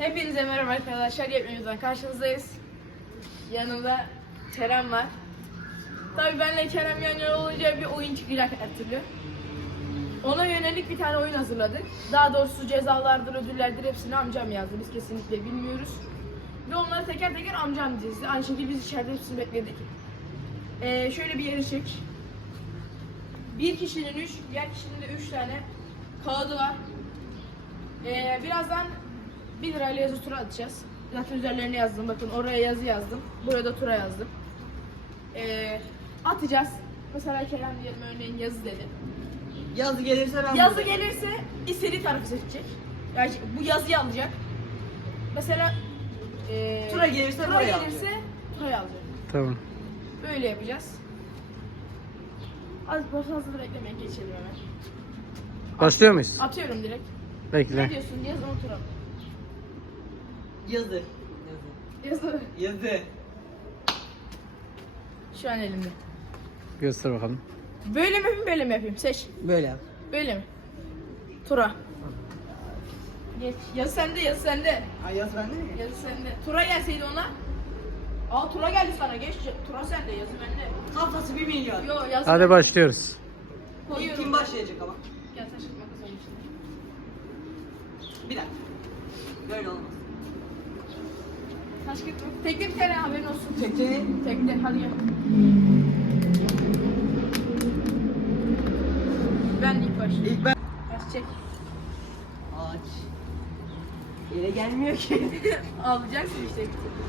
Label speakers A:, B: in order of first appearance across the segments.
A: Hepinize merhaba arkadaşlar. Yepyeni karşınızdayız. Yanımda Kerem var. Tabii benle Kerem yan yana olunca bir oyun çıkacak her türlü. Ona yönelik bir tane oyun hazırladık. Daha doğrusu cezalardır, ödüllerdir hepsini amcam yazdı. Biz kesinlikle bilmiyoruz. Ve onları teker teker amcam dizdi. Aynı şekilde biz içeride hepsini bekledik. Şöyle bir yarışık. Bir kişinin 3, diğer kişinin de 3 tane kağıdı var. Birazdan 1 lirayla yazı tura atacağız. Zaten üzerlerine yazdım. Bakın oraya yazı yazdım. Buraya da tura yazdım. Atacağız. Mesela Kerem diyelim örneğin yazı dedi.
B: Yazı gelirse ben
A: Yazı gelirse istediği tarafı seçecek. Yani bu yazıyı alacak. Mesela
B: tura gelirse
A: turayı
B: alacak.
A: alacak.
C: Tamam.
A: Böyle yapacağız. Az fazla beklemeyin, geçelim hemen.
C: Başlıyor muyuz?
A: Atıyorum direkt. Ne
C: Bekle.
A: diyorsun? Yazı mı tura mı?
B: Yazı.
A: Yazı.
B: Yazı.
A: Şu an elimde.
C: Göster bakalım.
A: Böyle mi yapayım, böyle mi yapayım? Seç.
B: Böyle yap.
A: Böyle mi? Tura. Geç. Yazı sende, yazı sende.
B: Ay yazı bende mi?
A: Yazı sende. Tura gelseydi ona. Aa tura geldi sana. Geç. Tura sende, yazı bende.
B: Kafası 1 milyon.
A: Yo yazı.
C: Hadi başlıyoruz.
A: Koyuyorum.
B: Kim başlayacak ama?
A: Gel taş kağıt makas oynayalım.
B: Bir dakika. Böyle olmaz.
A: Taş kağıt makas. Tekte bir tane haberin olsun.
B: Tekte.
A: Tekte. Hadi gel. Ben ilk başlayayım.
B: İlk ben.
A: Taş çek.
B: Aç. Yere gelmiyor ki.
A: Alacaksın işte.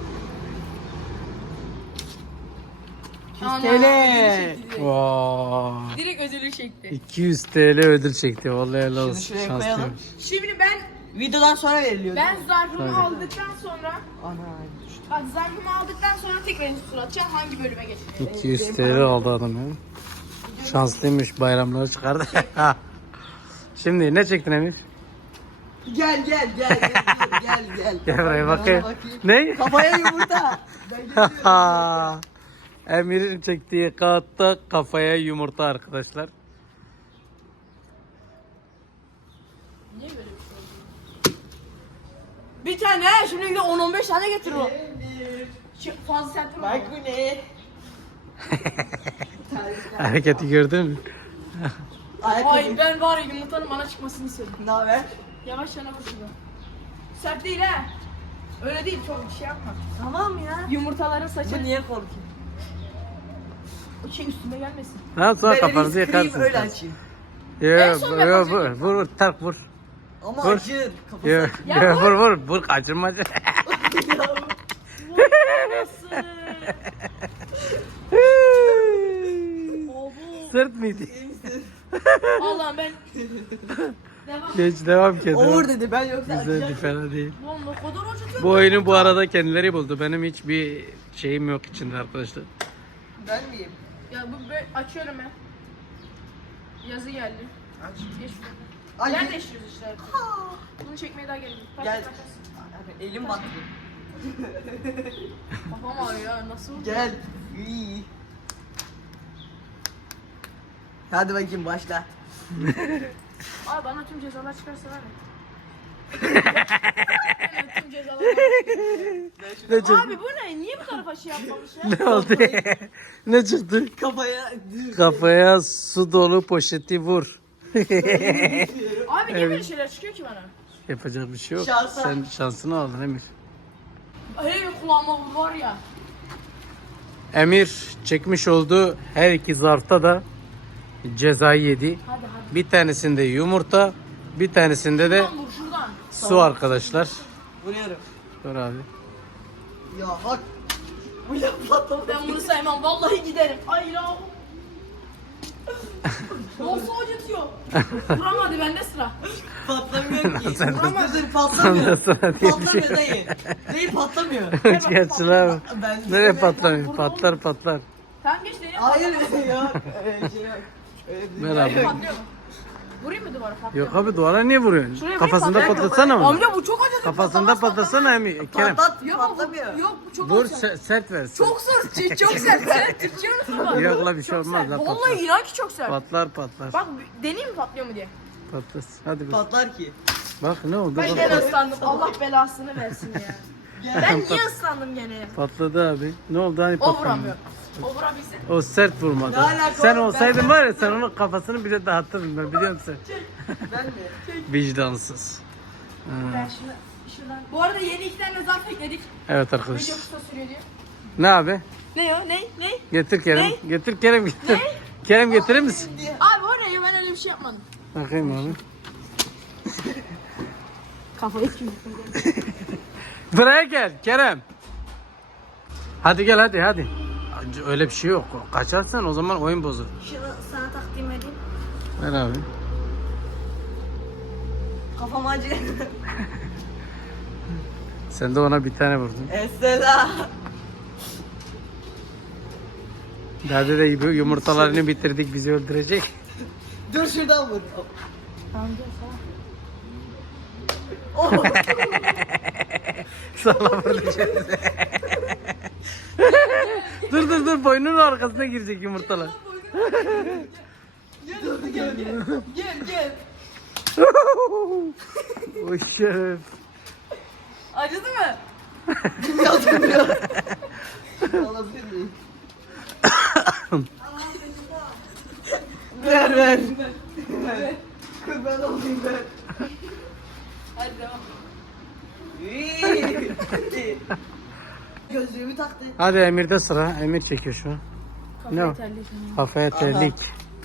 B: 200
A: Ana,
B: TL.
A: ödülü çekti.
C: Vay.
A: Direkt ödülü çekti.
C: 200 TL ödül çekti. Vallahi helal
B: Şunu
C: olsun.
B: şuraya koyalım.
C: Şanslıyım.
A: Şimdi ben
B: Videodan sonra veriliyor.
A: zarfımı
C: Tabii.
A: aldıktan sonra
B: Ana.
A: bak zarfımı aldıktan sonra tekrar tur atacağım hangi bölüme geçeceğim.
C: 200 TL aldı adam ya. Şanslıymış, bayramları çıkardı. Şimdi ne çektin Emir?
B: Gel gel gel gel gel.
C: Gel buraya
B: Bana
C: bakayım. Ne?
B: Kafaya yumurta. Ben geliyorum.
C: Emir'in çektiği kağıtta kafaya yumurta arkadaşlar.
A: Niye böyle bir şey oldu? Bir tane şimdi bir de 10-15 tane getir o. Fazla sert vurma.
B: Bak bu ne?
C: Hareketi gördün mü?
A: Ay
B: Ayakkabı.
A: ben var ya yumurtanın bana çıkmasını istedim.
B: Ne haber?
A: Yavaş yana vur şunu. Sert değil ha. Öyle değil çok bir şey yapma.
B: Tamam ya.
A: Yumurtaların saçı
B: Bu niye korkuyor?
A: şey üstüme gelmesin.
C: Daha sonra
B: Ben
C: kafanızı
B: elimi kırayım,
C: yıkarsınız.
B: öyle açayım.
A: En son
C: Vur,
A: yapacak
C: vur, vur, tak vur.
B: Ama
C: Vur.
B: acır. Kafası
C: Yo,
B: acır.
A: Ya
C: yo,
A: vur.
C: vur, kaçırmacı.
A: Nasıl? Obu.
C: Sırt mıydı?
A: Allah'ım ben. Devam.
C: Geç devam ki.
B: Olur dedi ben yoksa
C: Güzeldi,
B: acıyacak.
C: fena değil.
A: Lan ne kadar acıtıyor.
C: Bu oyunu bu arada kendileri buldu. Benim hiçbir şeyim yok içinde arkadaşlar.
B: Ben miyim?
A: Ya bu böyle açıyorum ben. Yazı geldi.
B: Aç.
A: Geç şuraya.
B: Ay,
A: Yer
B: gel.
A: değiştiriyoruz işte. Bunu çekmeye daha gerek yok. Taş,
B: Gel.
A: taş, taş.
B: Elim battı.
A: Kafam ağrıyor ya nasıl?
B: Gel. İyi. Hadi bakayım başla.
A: Abi bana tüm cezalar çıkarsa var ya. Bana tüm cezalar
C: Ne çıktı?
A: Abi bu ne? Niye bu tarafa şey yapmamış ya?
C: Ne oldu? Ne çıktı?
B: Kafaya
C: Kafaya su dolu poşeti vur.
A: Abi niye böyle şeyler çıkıyor ki bana?
C: Yapacak bir şey yok.
B: Şansa.
C: Sen şansını aldın Emir.
A: Hele bir kulağıma vur var ya.
C: Emir çekmiş olduğu her iki zarfta da cezayı yedi.
A: Hadi hadi.
C: Bir tanesinde yumurta, bir tanesinde de
A: Şuradan vur şuradan.
C: su arkadaşlar.
B: vuruyorum.
C: Dur abi.
B: Ya hak. Bu laf patladı.
A: Ben bunu saymam. Vallahi giderim. Ay ya. Nasıl acıtıyor? Vuramadı bende sıra.
B: Patlamıyor ki.
C: Sen de-
B: Vuramaz. Dur
C: Sen de
B: patlamıyor.
C: sana diye bir şey
B: Patlamıyor
C: yok.
B: dayı. Dayı patlamıyor.
C: Gerçi abi.
B: Ben
C: Nereye patlamıyor? Patlar patlar.
A: Tamam geç deneyim.
B: Hayır yok. Öyle bir şey yok. Öyle bir
C: Ver abi.
A: Patlıyor mu? Vurayım mı duvara patlıyor?
C: Yok abi duvara niye vuruyorsun?
A: Şuraya
C: Kafasında
A: vurayım,
C: patlatsana mı?
A: Amca bu çok acıtıyor.
C: Kafasında
A: Patlamaz,
C: patlatsana Emir. Kerem.
B: Patlat,
A: Yok,
B: patlamıyor.
A: Yok bu çok
C: Vur
A: sert.
C: sert ver.
A: Çok sert. Çok sert. Sen Türkçe misin baba?
C: Yok la bir şey
A: Çok
C: olmaz
A: sert.
C: la
A: Vallahi
C: patlar.
A: inan ki çok sert.
C: Patlar patlar.
A: Bak deneyeyim mi patlıyor mu diye.
C: Patlasın. Hadi bas.
B: Patlar ki.
C: Bak ne oldu?
A: Ben
C: Bak,
A: gene ıslandım. Allah belasını versin ya. Ben niye ıslandım gene ya?
C: patladı abi. Ne oldu hani
A: O
C: patladı?
A: vuramıyor. O vurabilse.
C: O sert vurmadı.
B: Ne alaka
C: Sen
B: oğlum?
C: olsaydın
B: Ben-
C: var ya sen onun kafasını bile dağıttın ben biliyor musun?
B: Ben mi?
C: Vicdansız.
A: Ben şuradan. Bu arada yeni 2 tane zarf ekledik.
C: Evet
A: Video
C: arkadaşlar.
A: kısa sürüyor diyor.
C: Ne abi?
A: Ne o? Ne? Ne?
C: Getir Kerem.
A: Ne?
C: Getir Kerem getir. Kerem getirir misin?
A: Abi o ne ya? Ben öyle bir şey yapmadım.
C: Bakayım abi.
A: Kafayı kim?
C: Buraya gel Kerem. Hadi gel hadi. Öyle bir şey yok. Kaçarsan o zaman oyun bozulur.
A: Şunu sana takdim edeyim.
C: Ver abi.
B: Kafam acıyor.
C: Sen de ona bir tane vurdun.
B: Esela.
C: Dede de gibi yumurtalarını bitirdik bizi öldürecek.
B: Dur şuradan vur.
A: Tamam gel sana.
B: Oh.
C: Salla vuracağız. dur boynunun arkasına girecek yumurtalar.
B: Gel.
C: O şeref.
A: Acıdı mı?
B: Yazmıyor. Alabilir miyim? ver. Kurban olayım ver.
A: Hadi devam.
B: Gözlüğümü taktı.
C: Hadi Emir'de sıra. Emir çekiyor şu an. Ne o?
A: Kafayı terledim.
C: Kafaya terlik.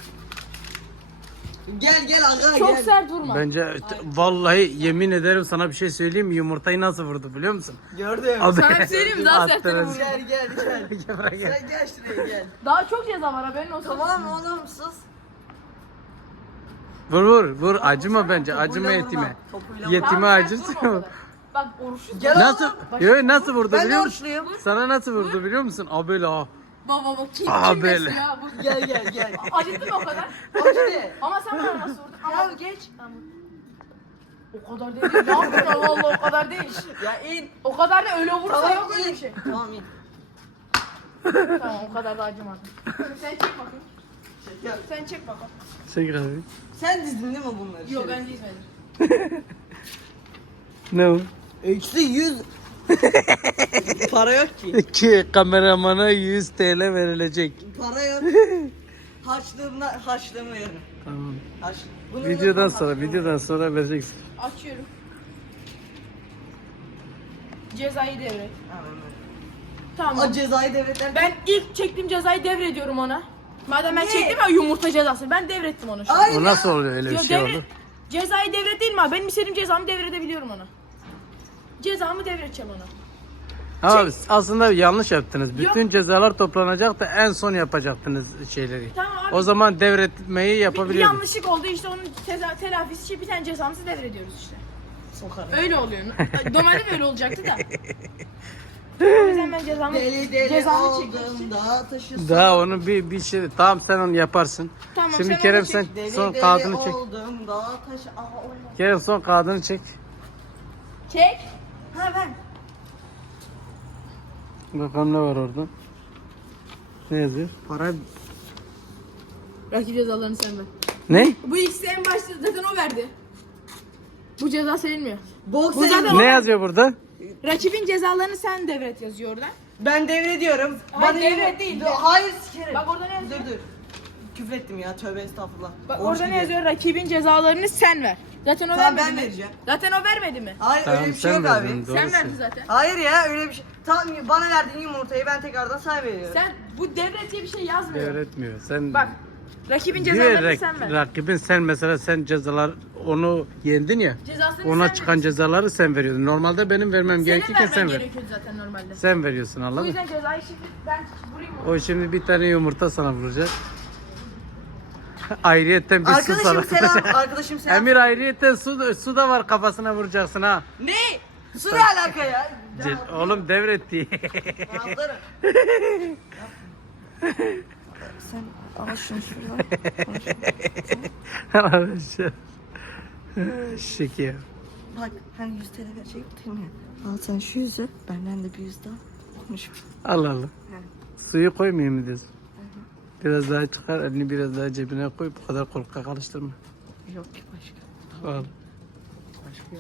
B: Gel aga
A: Çok
B: gel.
A: sert vurma.
C: Bence vallahi yemin ederim sana bir şey söyleyeyim mi? Yumurtayı nasıl vurdu biliyor musun?
B: Gördüm.
C: Abi-
A: Sana bir şey söyleyeyim mi? Daha sertini
C: Attırız.
A: vurdu.
B: Gel.
C: Gel buraya gel.
B: Sen gel şuraya gel.
A: Daha çok ceza var haberin olsun.
B: Tamam oğlum sus.
C: Vur. Acıma bence. Acıma
B: Topuyla
C: yetime.
B: vurma, topuyla
C: Yetime
A: Tamam, sert
C: acırsın.
A: vurma o kadar. Bak oruçsuz.
B: Gel
C: Nasıl?
B: oğlum.
C: Yo, nasıl vurdu
B: Ben de
C: biliyor musun?
B: oruçluyum.
C: Sana nasıl vurdu biliyor musun? Abi böyle ha.
A: Baba kim
C: Aa,
A: kim
C: böyle.
A: besliyor ya? Bu...
B: Gel.
A: Acıttı mı o kadar?
B: Acıdı.
A: Ama sen bana nasıl vurdun? Ama
B: Ya geç.
A: Tamam. O kadar değil. Ne yapıyorsun? Vallahi o kadar değil.
B: Ya in.
A: O kadar da öyle vursa
B: Tamam
A: yok öyle
B: in.
A: bir şey.
B: Tamam in.
A: Tamam o kadar da acımadı. Sen çek bakayım.
B: Gel.
A: Sen çek bakalım.
C: Çek abi.
B: Sen dizdin değil mi bunları?
A: Yok ben dizmedim.
C: Ne o?
B: Eksi 100. Para yok ki.
C: Ki kameramana 100 TL verilecek.
B: Para yok. Haçlığımı yerim.
C: Tamam.
B: Bunu
C: Videodan
B: unutma,
C: sonra,
B: haçlığımı
C: videodan sonra vereceksin.
A: Açıyorum. Cezayı devret.
B: yerim.
A: Tamam.
B: O cezayı devletler.
A: Ben ilk çektiğim cezayı devrediyorum ona. Madem ben
B: Ne?
A: çektim ya yumurta cezası. Ben devrettim onu şu an.
B: Ay
C: O nasıl oluyor öyle bir
A: Yo,
C: şey oldu?
A: Cezayı devret değil mi abi? Benim istediğim cezamı devredebiliyorum ona. Cezamı devredeceğim ona.
C: Ama aslında yanlış yaptınız.
A: Yok.
C: Bütün cezalar toplanacak da en son yapacaktınız şeyleri.
A: Tamam abi.
C: O zaman devretmeyi
A: Bir
C: yapabilirdiniz.
A: yanlışlık oldu işte onun telafisi için bir tane cezamızı devrediyoruz işte.
B: sokarım.
A: Öyle oluyor. Normalde böyle olacaktı da. O yüzden ben
B: Deli
A: cezamı çekmek
B: oldum
A: için.
B: da taşı
C: Daha onu bir şey tamam sen onu yaparsın.
A: Tamam,
C: Şimdi
A: sen
C: Kerem
A: onu
C: sen
A: çek.
C: son kağıdını çek.
B: oldum da taşı. Aha olmaz.
C: Kerem son kağıdını çek.
A: Çek.
B: Ha ben.
C: Bakalım ne var orada. Ne yazıyor?
B: Para.
A: Rakip cezalarını sen ver.
C: Ne?
A: Bu ikisi en başta zaten o verdi. Bu ceza sevilmiyor.
B: Boks
A: Bu zaten-
B: elinde.
C: Ne yazıyor burada?
A: Rakibin cezalarını sen devret yazıyor orada.
B: Ben devrediyorum.
A: Hayır, devret değil.
B: Hayır sikerim.
A: Bak orada ne yazıyor?
B: Dur. Küfrettim ya tövbe estağfurullah.
A: Bak
B: Oruç
A: orada ne
B: gidiyor.
A: yazıyor? Rakibin cezalarını sen ver. Zaten o
B: Tamam,
A: vermedi
B: ben
A: mi?
B: vereceğim.
A: Zaten o vermedi mi?
B: Hayır
C: Tamam,
B: öyle bir şey
C: sen
B: yok
C: verdin,
B: abi.
C: doğru.
A: Sen
C: Doğrusu.
A: verdin zaten.
B: Hayır ya öyle bir şey. Tamam bana verdiğin yumurtayı ben tekrardan sana veriyorum.
A: Sen bu devret diye bir şey yazmıyor.
C: Devretmiyor. Sen
A: Bak rakibin
C: diyor
A: cezalarını
C: ya,
A: sen ver.
C: rakibin sen mesela sen cezalar onu yendin ya.
A: Cezasını
C: Ona
A: sen
C: çıkan
A: ver.
C: cezaları sen veriyordun. Normalde benim vermem
A: Senin
C: gerekirken
A: vermen
C: sen ver.
A: gerekiyordu zaten normalde.
C: Sen veriyorsun
A: O
C: anladın mı?
A: yüzden cezayı şimdi ben vurayım onu.
C: O şimdi bir tane yumurta sana vuracak. Ayrıyetten bir su sana.
B: Arkadaşım selam. Arkadaşım selam.
C: Emir ayrıyetten su da var kafasına vuracaksın ha.
B: Ne? Su ne alaka ya?
C: Oğlum devretti.
B: Anahtarım. Sen al şunu şuradan.
C: Arkadaşlar. Şeker.
B: Bak hani 100 TL verecektim ya. Al sen şu yüzü. Benden de bir 100 daha. Konuş.
C: Al al. Suyu koymayayım mı diyorsun? Biraz daha çıkar, elini biraz daha cebine koy. Bu kadar korkak alıştırma.
B: Yok ki başka.
C: Al.
B: çıkıyor.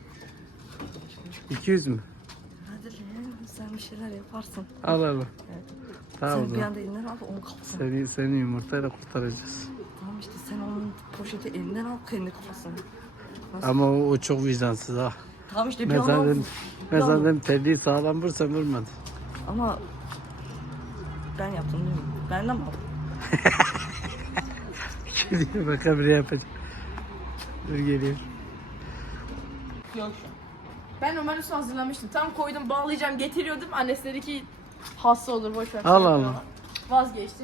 C: 200 mü?
B: Hadi lan sen bir şeyler yaparsın.
C: Al al.
B: Evet.
C: Tamam o
B: Sen bir
C: zaman.
B: anda elinden al onun kafasını.
C: Seni yumurtayla kurtaracağız.
B: Tamam işte sen onun poşeti elinden al kendi kafasını. Nasıl?
C: Ama o çok vicdansız ha.
B: Tamam işte bir
C: Ben
B: anda
C: sana
B: al.
C: dedim, ben
B: Bir
C: sana
B: anda-
C: dedim telliyi sağlam vur sen vurmadın.
B: Ama ben yaptım değil mi? Benden mi aldın?
C: Gidiyor bakalım ne yapacak. Dur geliyor.
A: Yok şu an. Ben normalde su hazırlamıştım. Tam koydum bağlayacağım getiriyordum. Annesi dedi ki hasta olur boş ver.
C: Allah
A: Şey
C: Allah.
A: yapma. Vazgeçtim.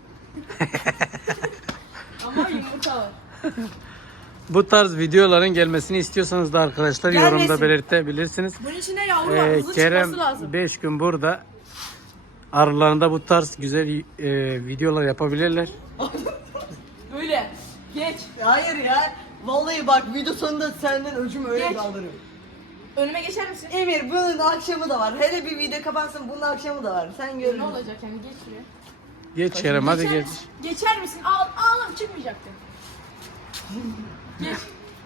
A: Ama yumurta var.
C: Bu tarz videoların gelmesini istiyorsanız da arkadaşlar
B: Gelmesin.
C: yorumda belirtebilirsiniz.
A: Bunun içine yavru var. Hızlı
C: Kerem
A: çıkması lazım.
C: 5 gün burada. Aralarında bu tarz güzel videolar yapabilirler.
A: Öyle. Geç.
B: Hayır ya. Vallahi bak video sonunda senden öcümü öyle
A: Geç.
B: kaldırıyorum.
A: Önüme geçer misin?
B: Emir bunun akşamı da var. Hele bir video kapansın bunun akşamı da var. Sen
A: Ne
B: görürsün.
A: olacak yani geç şuraya.
C: Geç Kerem hadi
A: Geçer
C: geç.
A: misin? Geçer misin? Ağlam çıkmayacaktı. Geç.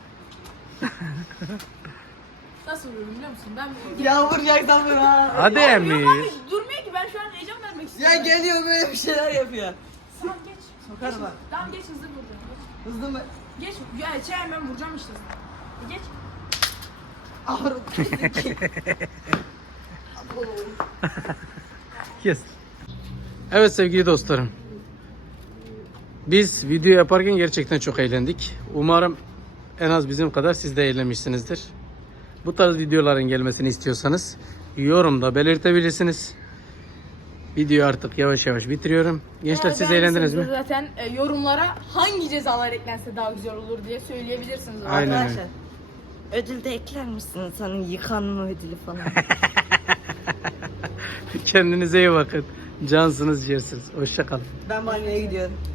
A: Nasıl vuruyorum biliyor musun? Ben
B: Ya vuracaksan vur ha.
C: Hadi
A: Abi,
C: Emir.
A: yok abi, durmuyor ki ben şu an heyecan vermek
B: Ya
A: istiyorum.
B: geliyor böyle bir şeyler yapıyor.
A: Tamam geç.
B: Sokar
A: Geç.
B: bak.
A: Tamam geç hızlı vuracağım.
B: Hızlı mı?
A: Geç. Geç. Ya şey hemen vuracağım işte. Geç.
B: Avrum.
C: Yes. Evet sevgili dostlarım. Biz video yaparken gerçekten çok eğlendik. Umarım en az bizim kadar siz de eğlenmişsinizdir. Bu tarz videoların gelmesini istiyorsanız yorumda belirtebilirsiniz. Videoyu artık yavaş yavaş bitiriyorum. Gençler
A: Eğer
C: siz eğlendiniz mi?
A: beğendiyseniz de zaten yorumlara hangi cezalar eklense daha güzel olur diye söyleyebilirsiniz.
C: Aynen öyle.
B: Arkadaşlar. Ödül de ekler misin? Senin yıkanma ödülü falan.
C: Kendinize iyi bakın. Cansınız, ciğersiniz. Hoşça kalın.
B: Ben banyoya gidiyorum.